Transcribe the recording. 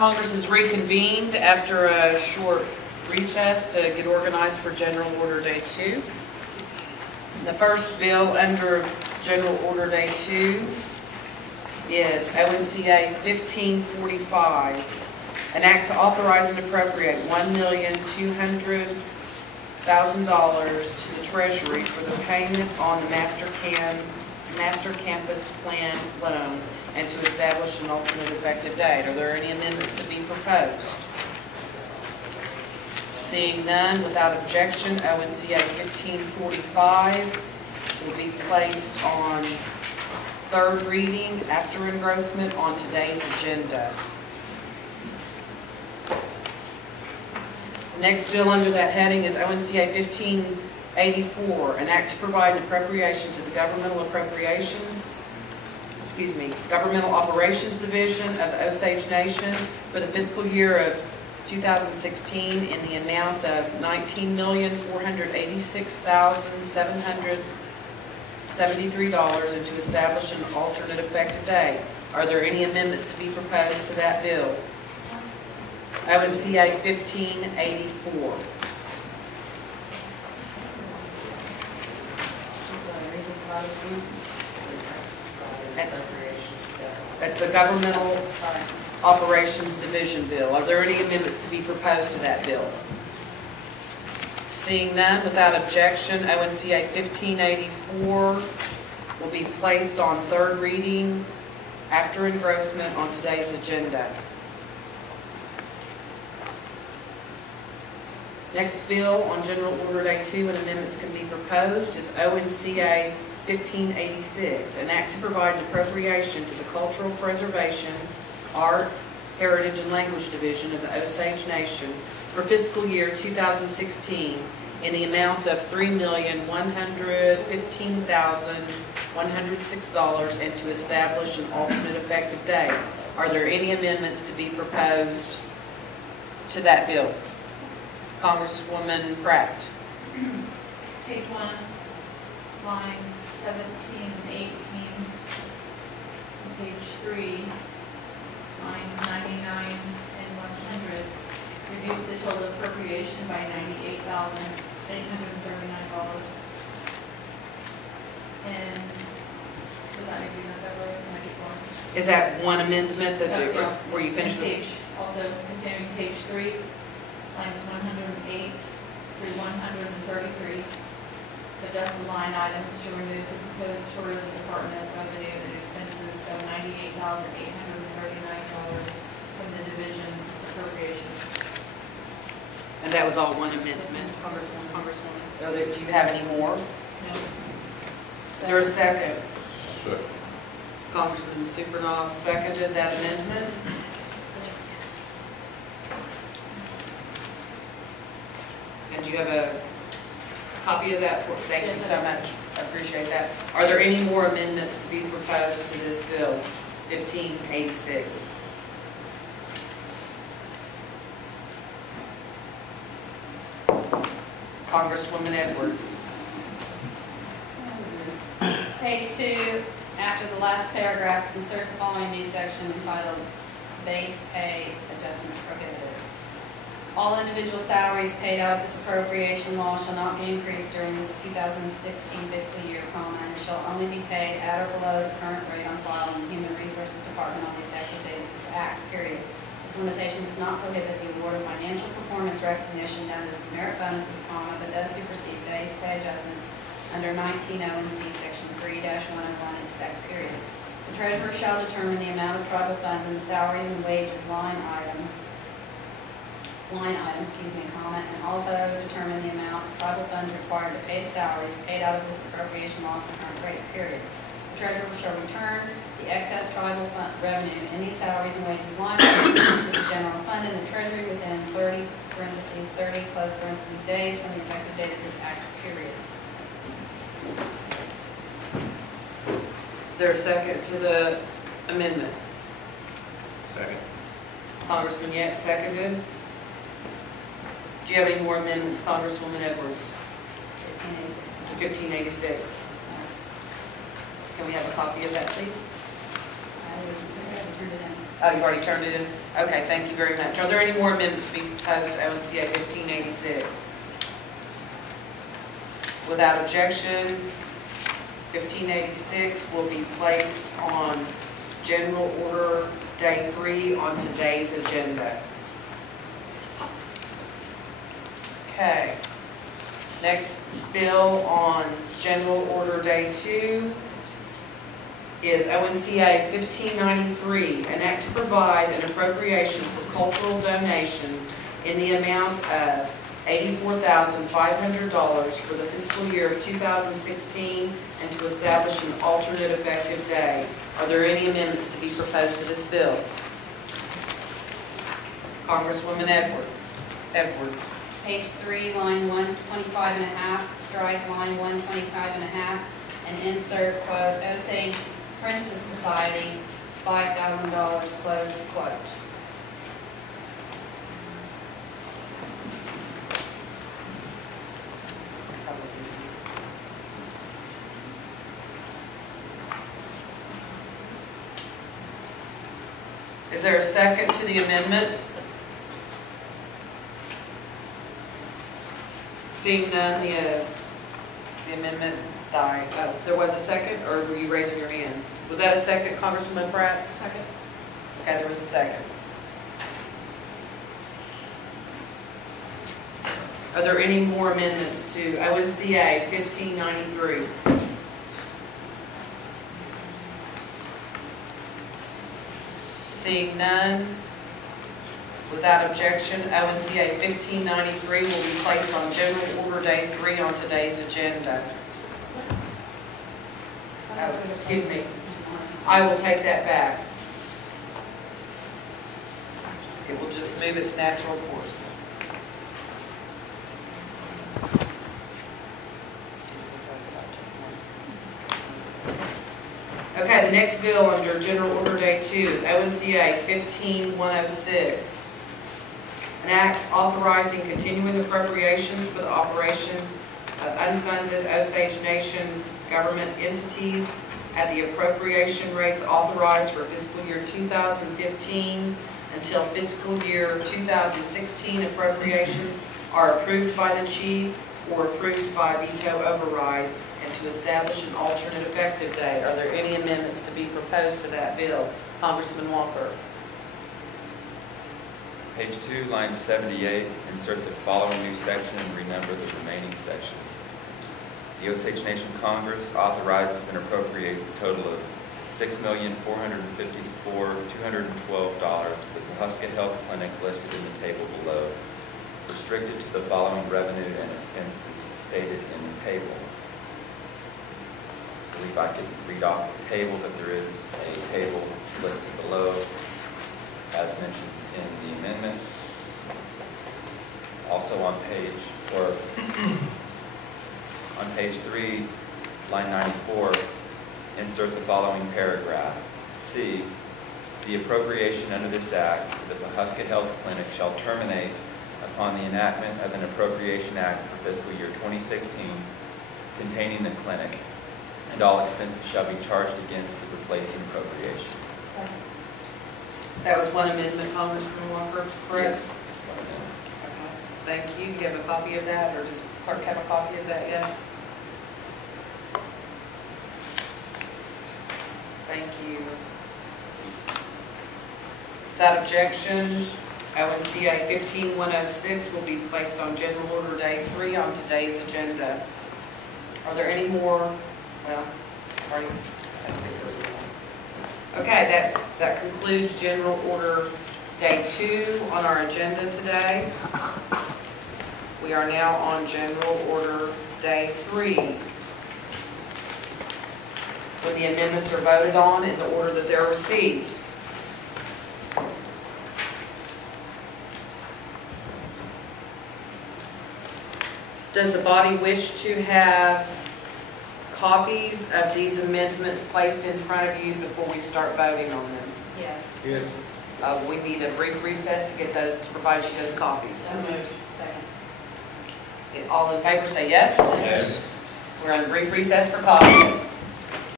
Congress has reconvened after a short recess to get organized for General Order Day 2. The first bill under General Order Day 2 is ONCA 1545, an act to authorize and appropriate $1,200,000 to the Treasury for the payment on the Master Campus Plan loan and to establish an alternate effective date. Are there any amendments to be proposed? Seeing none, without objection, ONCA 1545 will be placed on third reading after engrossment on today's agenda. The next bill under that heading is ONCA 1584, an act to provide an appropriation to the Governmental Operations Division of the Osage Nation for the fiscal year of 2016 in the amount of $19,486,773 and to establish an alternate effective date. Are there any amendments to be proposed to that bill? ONCA 1584. That's the Governmental Operations Division bill. Are there any amendments to be proposed to that bill? Seeing none, without objection, ONCA 1584 will be placed on third reading after engrossment on today's agenda. Next bill on General Order Day 2 and amendments can be proposed is ONCA 1586, an act to provide an appropriation to the Cultural Preservation, Arts, Heritage, and Language Division of the Osage Nation for fiscal year 2016 in the amount of $3,115,106 and to establish an alternate effective date. Are there any amendments to be proposed to that bill? Congresswoman Pratt. Page 1, lines 17 and 18. Page 3, lines 99 and 100. Reduce the total appropriation by $98,839. And does that make sense? Is that one amendment that where you finished page? Also, continuing page 3, lines 108 through 133. Adjust the line items to remove the proposed tourism department revenue and expenses of $98,839 from the division appropriation. And that was all one amendment, Congresswoman. Do you have any more? No. Is there a second? Second. Congressman Supernaw seconded that amendment. And do you have a copy of that? Thank you so much. I appreciate that. Are there any more amendments to be proposed to this bill, 1586? Congresswoman Edwards. Page 2, after the last paragraph, insert the following new section entitled Base Pay Adjustments Prohibited. All individual salaries paid out of this appropriation law shall not be increased during this 2016 fiscal year, and shall only be paid at or below the current rate on file in the Human Resources Department on the effective date of this act, period. This limitation does not prohibit the award of financial performance recognition known as merit bonuses, but does supersede base pay adjustments under 19 ONC section 3-101 in sec period. The treasurer shall determine the amount of tribal funds in the salaries and wages line items, and also determine the amount of tribal funds required to pay the salaries paid out of this appropriation law at the current rate period. The treasurer shall return the excess tribal fund revenue in these salaries and wages line items to the general fund in the treasury within 30 days from the effective date of this act period. Is there a second to the amendment? Second. Congressman Yek seconded. Do you have any more amendments, Congresswoman Edwards? 1586. To 1586. Can we have a copy of that, please? I would turn it in. Oh, you already turned it in? Okay, thank you very much. Are there any more amendments to be proposed to ONCA 1586? Without objection, 1586 will be placed on general order day 3 on today's agenda. Okay. Next bill on general order day 2 is ONCA 1593, an act to provide an appropriation for cultural donations in the amount of $84,500 for the fiscal year of 2016 and to establish an alternate effective day. Are there any amendments to be proposed to this bill? Congresswoman Edwards. Page 3, line 125 and a half, strike line 125 and a half, and insert quote, Osage Princess Society, $5,000, close quote. Is there a second to the amendment? Seeing none, the amendment died. Oh, there was a second, or were you raising your hands? Was that a second, Congresswoman Pratt? Second. Okay, there was a second. Are there any more amendments to ONCA 1593? Seeing none, without objection, ONCA 1593 will be placed on general order day 3 on today's agenda. Oh, excuse me. I will take that back. It will just move its natural course. Okay, the next bill under General Order Day 2 is ONCA 15106. An act authorizing continuing appropriations for the operations of unfunded Osage Nation government entities at the appropriation rates authorized for fiscal year 2015 until fiscal year 2016 appropriations are approved by the chief or approved by veto override, and to establish an alternate effective date. Are there any amendments to be proposed to that bill? Congressman Walker. Page 2, line 78, insert the following new section and renumber the remaining sections. The Osage Nation Congress authorizes and appropriates a total of $6,454,212 to the Pawhuska Health Clinic listed in the table below, restricted to the following revenue and expenses stated in the table. If I could read off the table, that there is a table listed below, as mentioned in the amendment. Also on page 3, line 94, insert the following paragraph. C, the appropriation under this act for the Pawhuska Health Clinic shall terminate upon the enactment of an appropriation act for fiscal year 2016 containing the clinic, and all expenses shall be charged against the replacing appropriation. Second. That was one amendment, Congressman Walker, correct? Yes. Okay. Thank you. Do you have a copy of that, or does clerk have a copy of that yet? Thank you. Without objection, ONCA 15106 will be placed on general order day 3 on today's agenda. Are there any more? Well, sorry. I don't think there was any more. Okay, that concludes general order day 2 on our agenda today. We are now on general order day 3, where the amendments are voted on in the order that they're received. Does the body wish to have copies of these amendments placed in front of you before we start voting on them? Yes. Yes. We need a brief recess to get those, to provide you those copies. So moved. Second. All in favor say yes? Yes. We're on brief recess for copies.